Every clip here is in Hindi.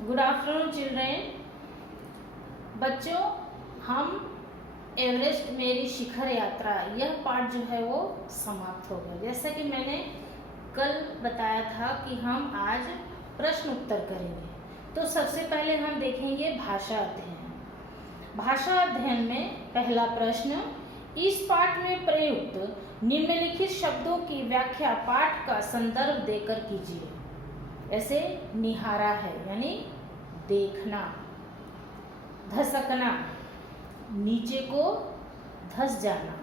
Good afternoon children. बच्चों, हम एवरेस्ट मेरी शिखर यात्रा यह पाठ जो है वो समाप्त हो गया। जैसा कि मैंने कल बताया था कि हम आज प्रश्न उत्तर करेंगे। तो सबसे पहले हम देखेंगे भाषा अध्ययन। भाषा अध्ययन में पहला प्रश्न, इस पाठ में प्रयुक्त निम्नलिखित शब्दों की व्याख्या पाठ का संदर्भ देकर कीजिए। ऐसे निहारा है यानी देखना, धसकना नीचे को धस जाना,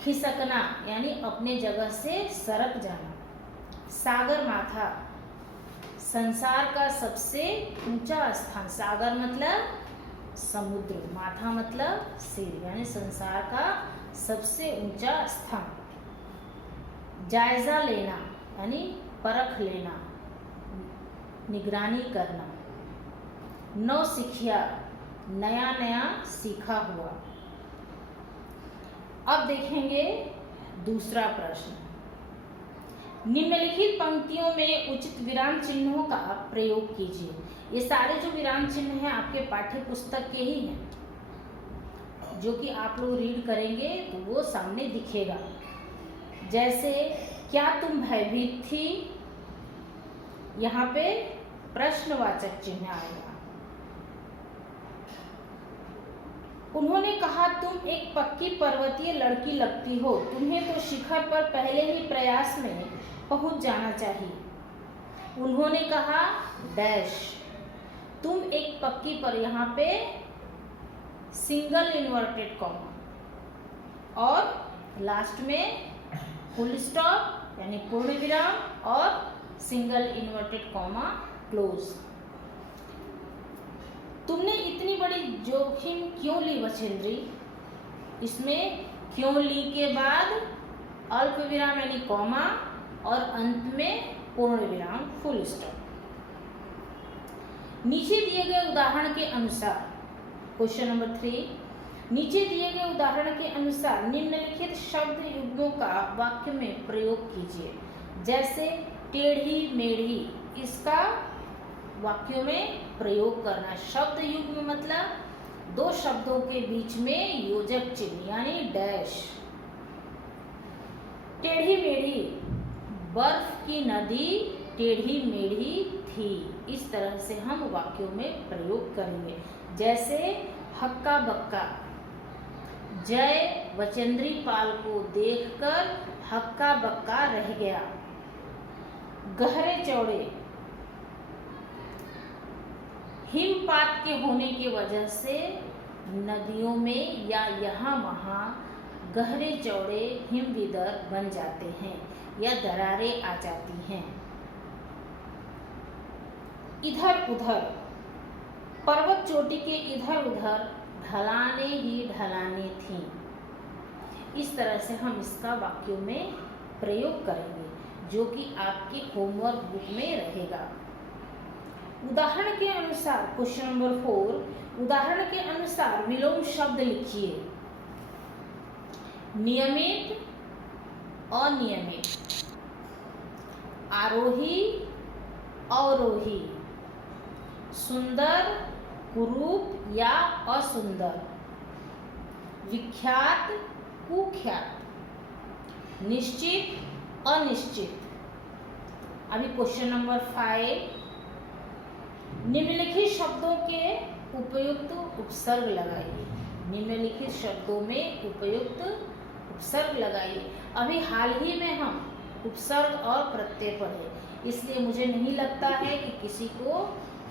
खिसकना यानी अपने जगह से सरक जाना, सागर माथा संसार का सबसे ऊंचा स्थान। सागर मतलब समुद्र, माथा मतलब सिर यानी संसार का सबसे ऊंचा स्थान। जायजा लेना यानी परख लेना, निगरानी करना। नौसिखिया नया नया सीखा हुआ। अब देखेंगे दूसरा प्रश्न, निम्नलिखित पंक्तियों में उचित विराम चिन्हों का प्रयोग कीजिए। ये सारे जो विराम चिन्ह हैं आपके पाठ्य पुस्तक के ही हैं, जो कि आप लोग रीड करेंगे तो वो सामने दिखेगा। जैसे क्या तुम भयभीत थी, यहाँ पे प्रश्नवाचक चिन्ह आएगा। उन्होंने कहा तुम एक पक्की पर्वतीय लड़की लगती हो, तुम्हें तो शिखर पर पहले ही प्रयास में पहुंच जाना चाहिए। उन्होंने कहा डैश, तुम एक पक्की पर, यहाँ पे सिंगल इन्वर्टेड कॉमा और लास्ट में फुल स्टॉप यानी पूर्ण विराम और सिंगल इन्वर्टेड कॉमा क्लोज। तुमने इतनी बड़ी जोखिम क्यों ली बछेंद्री? इसमें क्यों ली के बाद अल्प विराम यानी कॉमा और अंत में पूर्ण विराम फुल स्टॉप। नीचे दिए गए उदाहरण के अनुसार, क्वेश्चन नंबर 3, नीचे दिए गए उदाहरण के अनुसार निम्नलिखित शब्द युग्मों का वाक्य में प्रयोग कीजिए। जैसे टेढ़ी मेढ़ी, इसका वाक्यों में प्रयोग करना। शब्द युग्म मतलब दो शब्दों के बीच में योजक चिन्ह यानी डैश। टेढ़ी मेढ़ी, बर्फ की नदी टेढ़ी मेढ़ी थी। इस तरह से हम वाक्यों में प्रयोग करेंगे। जैसे हक्का बक्का, जय बचेंद्री पाल को देखकर हक्का बक्का रह गया। गहरे चौड़े, हिमपात के होने की वजह से नदियों में या यहाँ वहाँ गहरे चौड़े हिमविदर बन जाते हैं या दरारें आ जाती हैं। इधर उधर, पर्वत चोटी के इधर उधर ढलाने ही ढलाने थीं। इस तरह से हम इसका वाक्यों में प्रयोग करेंगे, जो कि आपके होमवर्क बुक में रहेगा। उदाहरण के अनुसार, क्वेश्चन नंबर 4, उदाहरण के अनुसार विलोम शब्द लिखिए। नियमित, अनियमित, आरोही, अवरोही, सुंदर, कुरूप या असुंदर, विख्यात, कुख्यात, निश्चित, अनिश्चित। अभी क्वेश्चन नंबर 5, निम्नलिखित शब्दों के उपयुक्त उपसर्ग लगाइए। निम्नलिखित शब्दों में उपयुक्त उपसर्ग लगाइए। अभी हाल ही में हम उपसर्ग और प्रत्यय पढ़े, इसलिए मुझे नहीं लगता है कि किसी को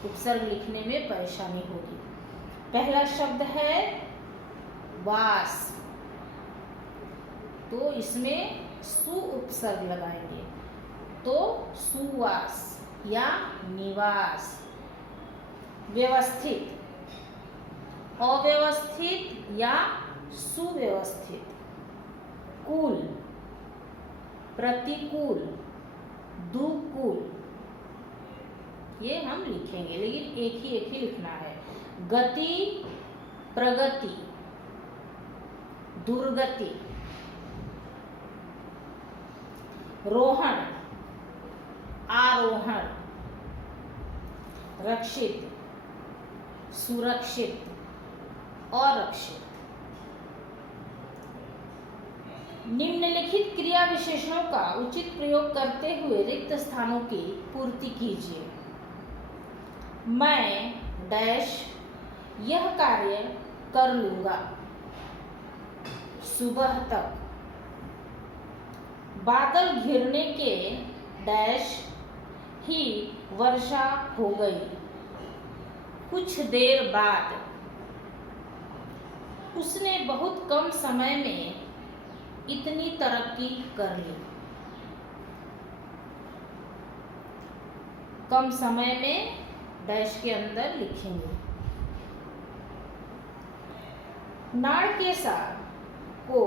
उपसर्ग लिखने में परेशानी होगी। पहला शब्द है वास, तो इसमें सु उपसर्ग लगाएंगे, तो सुवास या निवास। व्यवस्थित, अव्यवस्थित या सुव्यवस्थित। कूल, प्रतिकूल, दुकूल। ये हम लिखेंगे, लेकिन एक ही लिखना है। गति, प्रगति, दुर्गति। रोहण, आरोहण, रक्षित, सुरक्षित और रक्षित। निम्नलिखित क्रिया विशेषणों का उचित प्रयोग करते हुए रिक्त स्थानों की पूर्ति कीजिए। मैं डैश यह कार्य कर लूंगा सुबह तक। बादल घिरने के डैश ही वर्षा हो गई। कुछ देर बाद उसने बहुत कम समय में इतनी तरक्की कर ली। कम समय में डैश के अंदर लिखेंगे। नाड़केसा को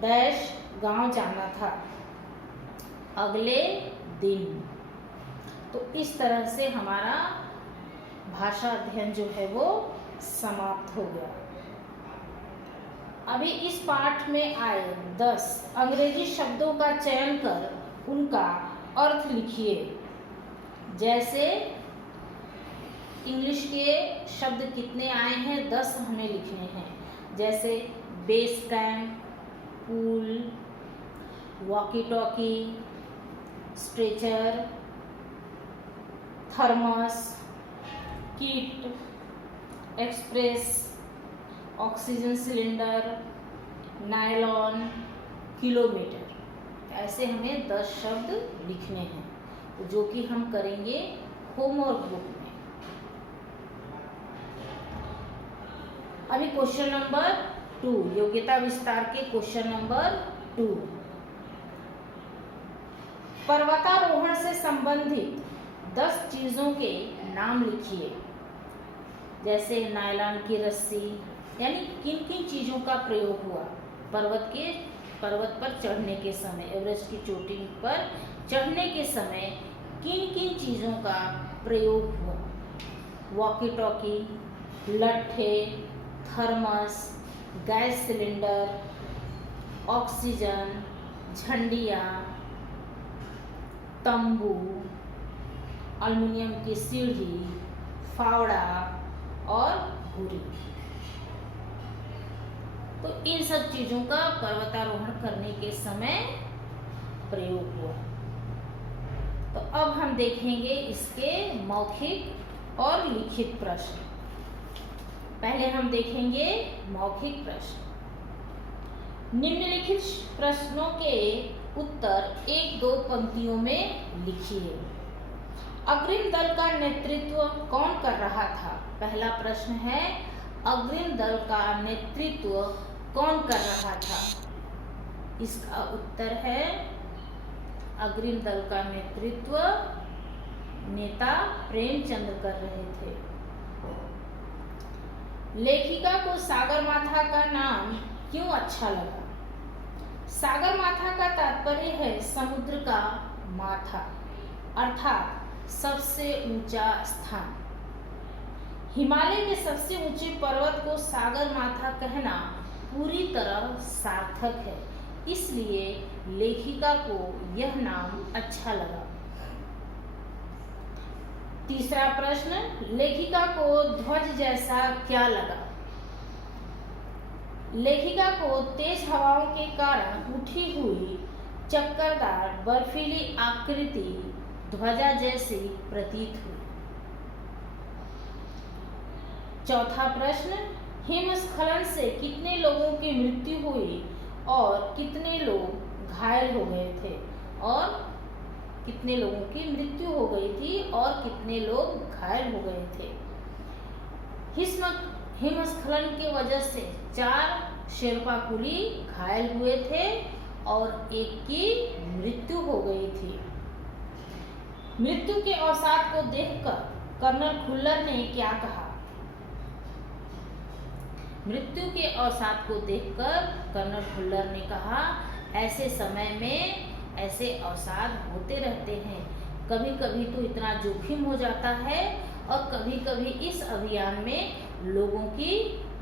डैश गांव जाना था अगले दिन। तो इस तरह से हमारा भाषा अध्ययन जो है वो समाप्त हो गया। अभी इस पाठ में आए 10 अंग्रेजी शब्दों का चयन कर उनका अर्थ लिखिए। जैसे इंग्लिश के शब्द कितने आए हैं, 10 हमें लिखने हैं। जैसे base camp, pool, walkie talkie, stretcher, thermos, kit, express, oxygen cylinder, nylon, kilometre. ऐसे हमें 10 शब्द लिखने हैं जो कि हम करेंगे होमवर्क बुक में। अभी क्वेश्चन नंबर 2, योग्यता विस्तार के क्वेश्चन नंबर 2। पर्वतारोहण से संबंधित 10 चीजों के नाम लिखिए। जैसे नायलॉन की रस्सी, यानी किन किन चीजों का प्रयोग हुआ पर्वत पर चढ़ने के समय, एवरेस्ट की चोटी पर चढ़ने के समय किन किन चीजों का प्रयोग हुआ। वॉकी टॉकी, लट्ठे, थर्मस, गैस सिलेंडर, ऑक्सीजन, झंडियाँ, तंबू, एल्युमिनियम की सीढ़ी, फावड़ा और घुरी। तो इन सब चीजों का पर्वतारोहण करने के समय प्रयोग हुआ। तो अब हम देखेंगे इसके मौखिक और लिखित प्रश्न। पहले हम देखेंगे मौखिक प्रश्न। निम्नलिखित प्रश्नों के उत्तर 1-2 पंक्तियों में लिखिए। अग्रिम दल का नेतृत्व कौन कर रहा था? पहला प्रश्न है, अग्रिम दल का नेतृत्व कौन कर रहा था? इसका उत्तर है, अग्रिम दल का नेतृत्व नेता प्रेमचंद कर रहे थे। लेखिका को सागरमाथा का नाम क्यों अच्छा लगा? सागरमाथा का तात्पर्य है समुद्र का माथा, अर्थात सबसे ऊंचा स्थान। हिमालय के सबसे ऊंचे पर्वत को सागरमाथा कहना पूरी तरह सार्थक है, इसलिए लेखिका को यह नाम अच्छा लगा। तीसरा प्रश्न, लेखिका को ध्वज जैसा क्या लगा? लेखिका को तेज हवाओं के कारण उठी हुई चक्करदार बर्फीली आकृति ध्वजा जैसी प्रतीत हुई। चौथा प्रश्न, हिमस्खलन से कितने लोगों की मृत्यु हुई और कितने लोग घायल हो गए थे? और कितने लोगों की मृत्यु हो गई थी और कितने लोग घायल हो गए थे? हिमस्खलन की वजह से 4 शेरपा कुली घायल हुए थे और एक की मृत्यु हो गई थी। मृत्यु के अवसाद को देखकर कर्नल खुल्लर ने क्या कहा? मृत्यु के अवसाद को देखकर कर्नल खुल्लर ने कहा, ऐसे समय में ऐसे अवसाद होते रहते हैं। कभी कभी तो इतना जोखिम हो जाता है और कभी कभी इस अभियान में लोगों की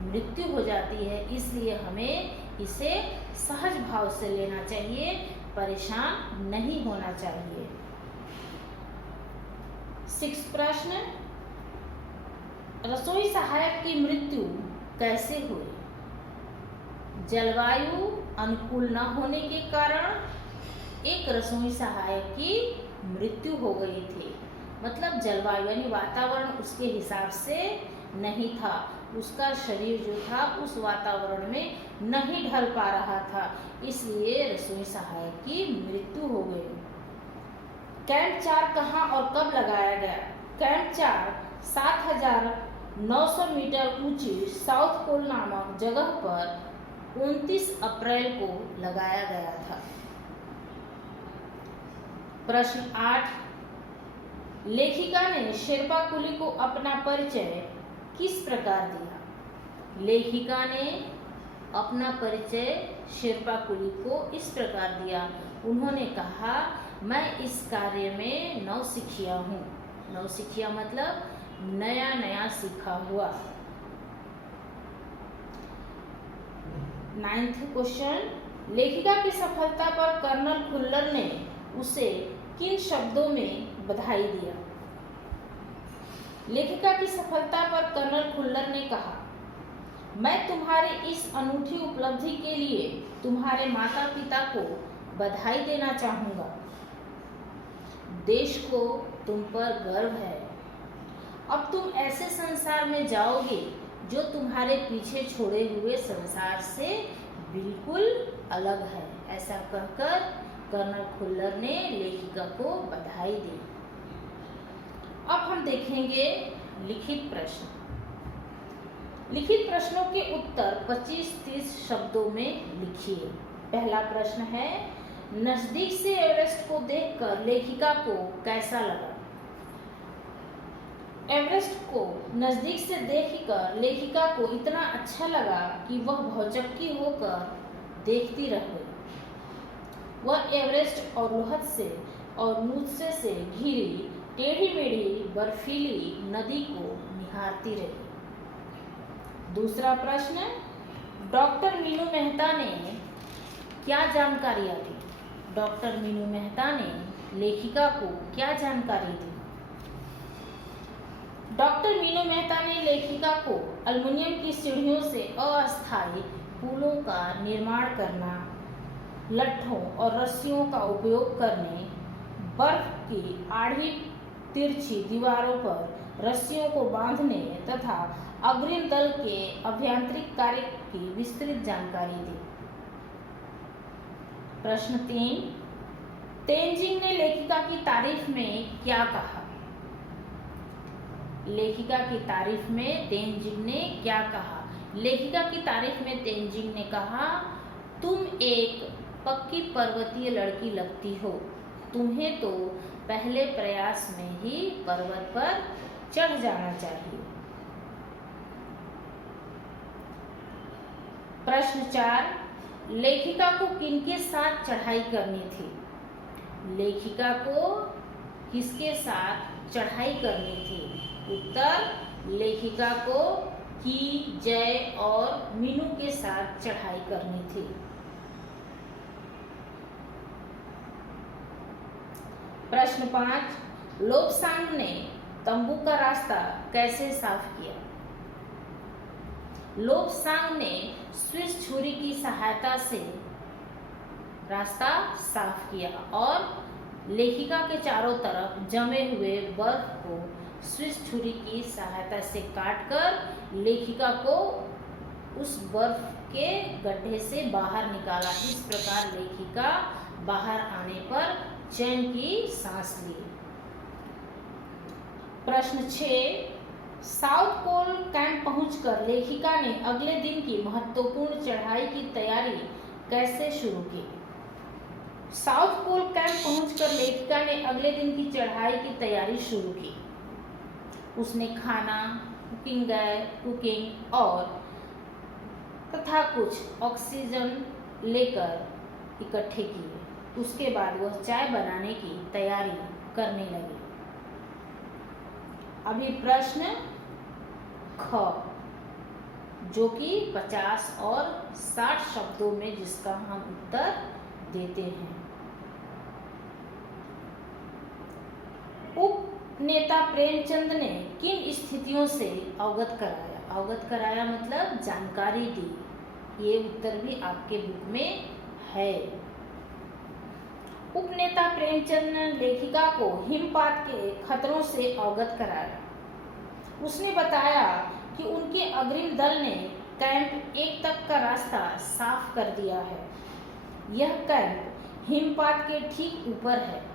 मृत्यु हो जाती है, इसलिए हमें इसे सहज भाव से लेना चाहिए, परेशान नहीं होना चाहिए। 6 प्रश्न, रसोई सहायक की मृत्यु कैसे हुई? जलवायु अनुकूल न होने के कारण एक रसोई सहायक की मृत्यु हो गई थी। मतलब जलवायु यानी वातावरण उसके हिसाब से नहीं था, उसका शरीर जो था उस वातावरण में नहीं ढल पा रहा था, इसलिए रसोई सहायक की मृत्यु हो गई। कैंप 4 कहाँ और कब लगाया गया? कैंप 4 7,900 मीटर ऊंची साउथ पोल नामक जगह पर 29 अप्रैल को लगाया गया था। प्रश्न 8, लेखिका ने शेरपा कुली को अपना परिचय किस प्रकार दिया? लेखिका ने अपना परिचय शेरपा कुली को इस प्रकार दिया। उन्होंने कहा, मैं इस कार्य में नौसिखिया हूँ। नौसिखिया मतलब नया नया सीखा हुआ। 9th क्वेश्चन, लेखिका की सफलता पर कर्नल खुल्लर ने उसे किन शब्दों में बधाई दिया? लेखिका की सफलता पर कर्नल खुल्लर ने कहा, मैं तुम्हारी इस अनूठी उपलब्धि के लिए तुम्हारे माता पिता को बधाई देना चाहूँगा। देश को तुम पर गर्व है। अब तुम ऐसे संसार में जाओगे जो तुम्हारे पीछे छोड़े हुए संसार से बिल्कुल अलग है। ऐसा कहकर कर्नल खुल्लर ने लेखिका को बधाई दी। अब हम देखेंगे लिखित प्रश्न। लिखित प्रश्नों के उत्तर 25-30 शब्दों में लिखिए। पहला प्रश्न है, नजदीक से एवरेस्ट को देखकर लेखिका को कैसा लगा? एवरेस्ट को नजदीक से देखकर लेखिका को इतना अच्छा लगा कि वह भौचक्की होकर देखती रह गई। वह एवरेस्ट और लोहत से और मूर्छे से घिरी टेढ़ी मेढ़ी बर्फीली नदी को निहारती रही। दूसरा प्रश्न, डॉक्टर मीनू मेहता ने क्या जानकारियाँ दी? डॉक्टर मीनू मेहता ने लेखिका को क्या जानकारी दी? डॉक्टर मीनू मेहता ने लेखिका को एल्युमिनियम की सीढ़ियों से अस्थायी पुलों का निर्माण करना, लट्ठों और रस्सियों का उपयोग करने, बर्फ की आड़ी तिरछी दीवारों पर रस्सियों को बांधने तथा अग्रिम दल के अभियांत्रिक कार्य की विस्तृत जानकारी दी। प्रश्न 3, तेनजिंग ने लेखिका की तारीफ में क्या कहा? लेखिका की तारीफ में तेनजिंग ने क्या कहा? लेखिका की तारीफ में तेनजिंग ने कहा, तुम एक पक्की पर्वतीय लड़की लगती हो। तुम्हें तो पहले प्रयास में ही पर्वत पर चढ़ जाना चाहिए। प्रश्न 4, लेखिका को किनके साथ चढ़ाई करनी थी? लेखिका को किसके साथ चढ़ाई करनी थी? उत्तर, लेखिका को की, जय और मीनू के साथ चढ़ाई करनी थी। प्रश्न 5, लोब्सांग ने तंबू का रास्ता कैसे साफ किया? लोब्सांग ने स्विस छुरी की सहायता से रास्ता साफ किया और लेखिका के चारों तरफ जमे हुए बर्फ को स्विस छुरी की सहायता से काटकर लेखिका को उस बर्फ के गड्ढे से बाहर निकाला। इस प्रकार लेखिका बाहर आने पर चैन की सांस ली। प्रश्न 6, साउथ पोल कैंप पहुंचकर लेखिका ने अगले दिन की महत्वपूर्ण चढ़ाई की तैयारी कैसे शुरू की? साउथ पोल कैंप पहुंचकर लेखिका ने अगले दिन की चढ़ाई की तैयारी शुरू की। उसने खाना, कुकिंग और तथा कुछ ऑक्सीजन लेकर इकट्ठे किए। उसके बाद वह चाय बनाने की तैयारी करने लगी। अभी प्रश्न ख, जो कि 50 और 60 शब्दों में जिसका हम उत्तर देते हैं। नेता प्रेमचंद ने किन स्थितियों से अवगत कराया? अवगत कराया मतलब जानकारी दी। ये उत्तर भी आपके बुक में है। उपनेता प्रेमचंद ने लेखिका को हिमपात के खतरों से अवगत कराया। उसने बताया कि उनके अग्रिम दल ने कैंप 1 तक का रास्ता साफ कर दिया है। यह कैंप हिमपात के ठीक ऊपर है।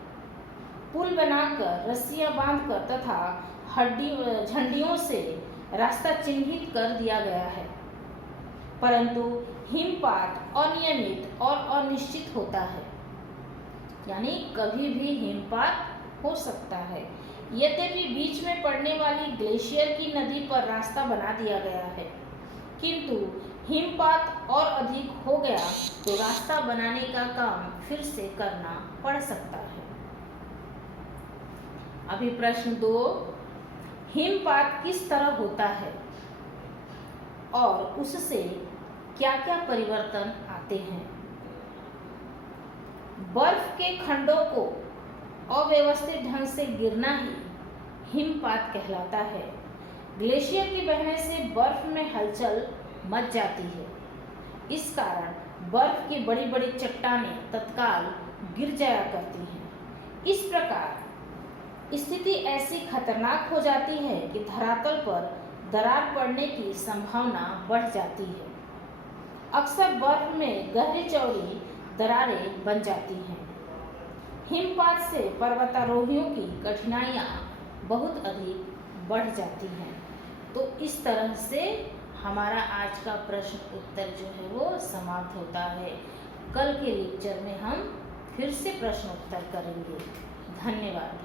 पुल बनाकर, रस्सियां बांधकर तथा झंडियों से रास्ता चिन्हित कर दिया गया है। परंतु हिमपात अनियमित और अनिश्चित होता है, यानी कभी भी हिमपात हो सकता है। यद्यपि बीच में पड़ने वाली ग्लेशियर की नदी पर रास्ता बना दिया गया है, किंतु हिमपात और अधिक हो गया तो रास्ता बनाने का काम फिर से करना पड़ सकता है। अभी प्रश्न 2, हिमपात किस तरह होता है और उससे क्या क्या परिवर्तन आते हैं? बर्फ के खंडों को अव्यवस्थित ढंग से गिरना ही हिमपात कहलाता है। ग्लेशियर के बहने से बर्फ में हलचल मच जाती है। इस कारण बर्फ की बड़ी बड़ी चट्टानें तत्काल गिर जाया करती हैं। इस प्रकार स्थिति ऐसी खतरनाक हो जाती है कि धरातल पर दरार पड़ने की संभावना बढ़ जाती है। अक्सर बर्फ में गहरी चौड़ी दरारें बन जाती हैं। हिमपात से पर्वतारोहियों की कठिनाइयाँ बहुत अधिक बढ़ जाती हैं। तो इस तरह से हमारा आज का प्रश्न उत्तर जो है वो समाप्त होता है। कल के लेक्चर में हम फिर से प्रश्न उत्तर करेंगे। धन्यवाद।